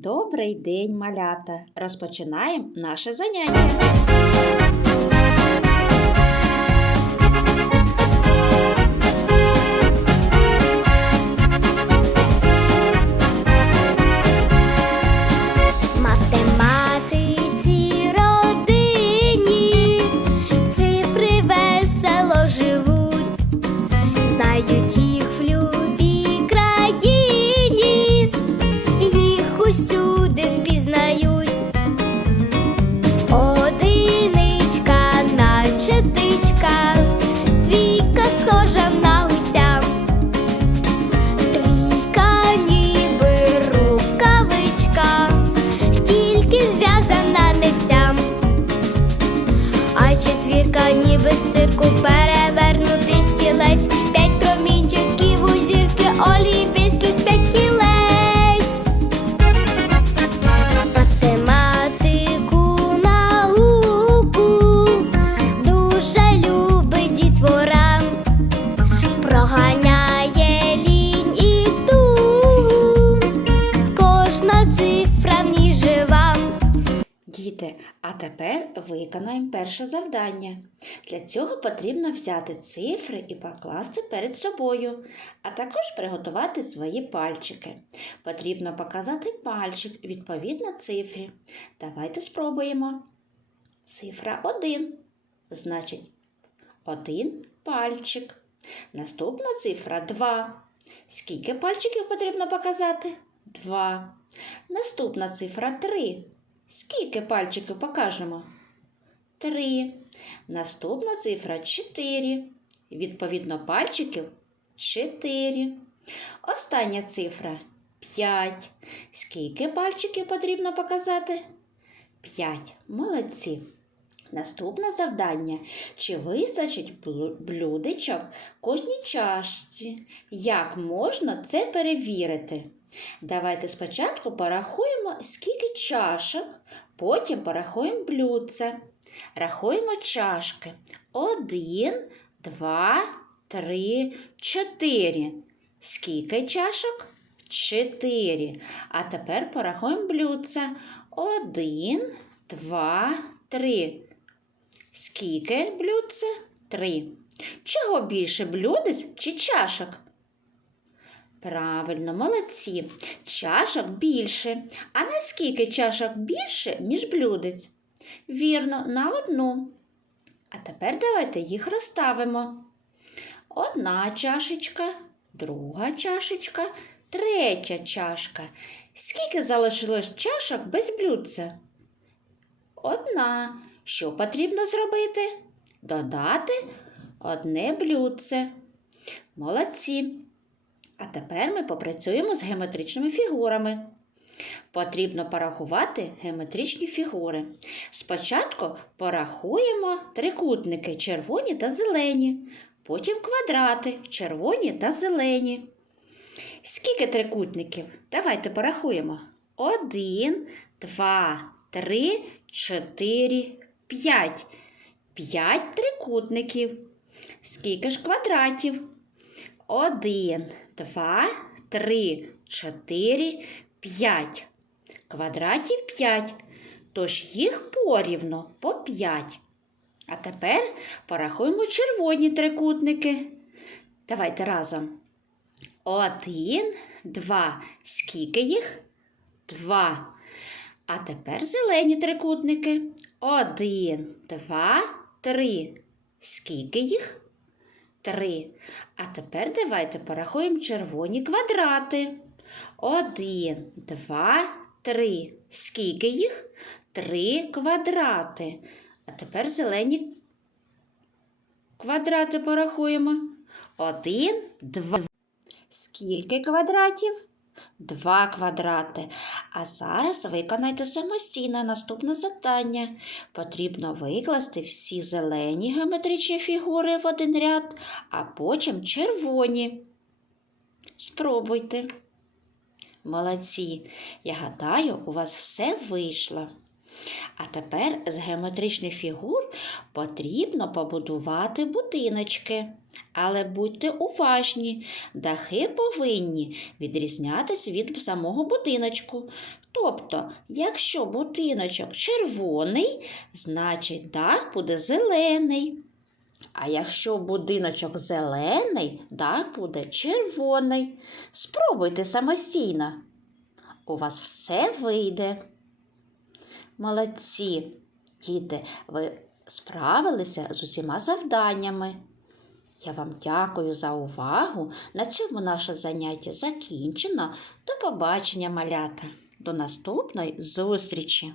Добрий день, малята! Розпочинаємо наше заняття. Ніби цирку перевернутий стілець, п'ять промінчиків у зірки олімпійських п'ять кілець. Математику науку дуже любить дітвора проганяє лінь і тугу, кожна цифра в ній жива. Діти, а тепер виконаємо перше завдання. Для цього потрібно взяти цифри і покласти перед собою, а також приготувати свої пальчики. Потрібно показати пальчик відповідно цифрі. Давайте спробуємо. Цифра 1. Значить, один пальчик. Наступна цифра 2. Скільки пальчиків потрібно показати? 2. Наступна цифра 3. Скільки пальчиків покажемо? Три. Наступна цифра 4. Відповідно, пальчиків 4. Остання цифра 5. Скільки пальчиків потрібно показати? 5. Молодці. Наступне завдання. Чи вистачить блюдечок кожній чашці? Як можна це перевірити? Давайте спочатку порахуємо, скільки чашок, потім порахуємо блюдце. Рахуємо чашки. Один, два, три, чотири. Скільки чашок? Чотири. А тепер порахуємо блюдце. Один, два, три. Скільки блюдце? Три. Чого більше блюдець чи чашок? Правильно, молодці. Чашок більше. А наскільки чашок більше, ніж блюдець? Вірно, на одну. А тепер давайте їх розставимо. Одна чашечка, друга чашечка, третя чашка. Скільки залишилось чашок без блюдця? Одна. Що потрібно зробити? Додати одне блюдце. Молодці. А тепер ми попрацюємо з геометричними фігурами. Потрібно порахувати геометричні фігури. Спочатку порахуємо трикутники червоні та зелені, потім квадрати червоні та зелені. Скільки трикутників? Давайте порахуємо. Один, два, три, чотири, п'ять. П'ять трикутників. Скільки ж квадратів? Один, два, три, чотири, п'ять. Квадратів п'ять. Тож їх порівно по п'ять. А тепер порахуємо червоні трикутники. Давайте разом. Один, два. Скільки їх? Два. А тепер зелені трикутники. Один, два, три. Скільки їх? Три. А тепер давайте порахуємо червоні квадрати. Один, два, три. Скільки їх? Три квадрати. А тепер зелені квадрати порахуємо. Один, два. Скільки квадратів? Два квадрати. А зараз виконайте самостійно наступне завдання. Потрібно викласти всі зелені геометричні фігури в один ряд, а потім червоні. Спробуйте. Молодці. Я гадаю, у вас все вийшло. А тепер з геометричних фігур потрібно побудувати будиночки. Але будьте уважні, дахи повинні відрізнятися від самого будиночку. Тобто, якщо будиночок червоний, значить дах буде зелений. А якщо будиночок зелений, дах буде червоний. Спробуйте самостійно. У вас все вийде. Молодці, діти, ви справилися з усіма завданнями. Я вам дякую за увагу. На цьому наше заняття закінчено. До побачення, малята. До наступної зустрічі!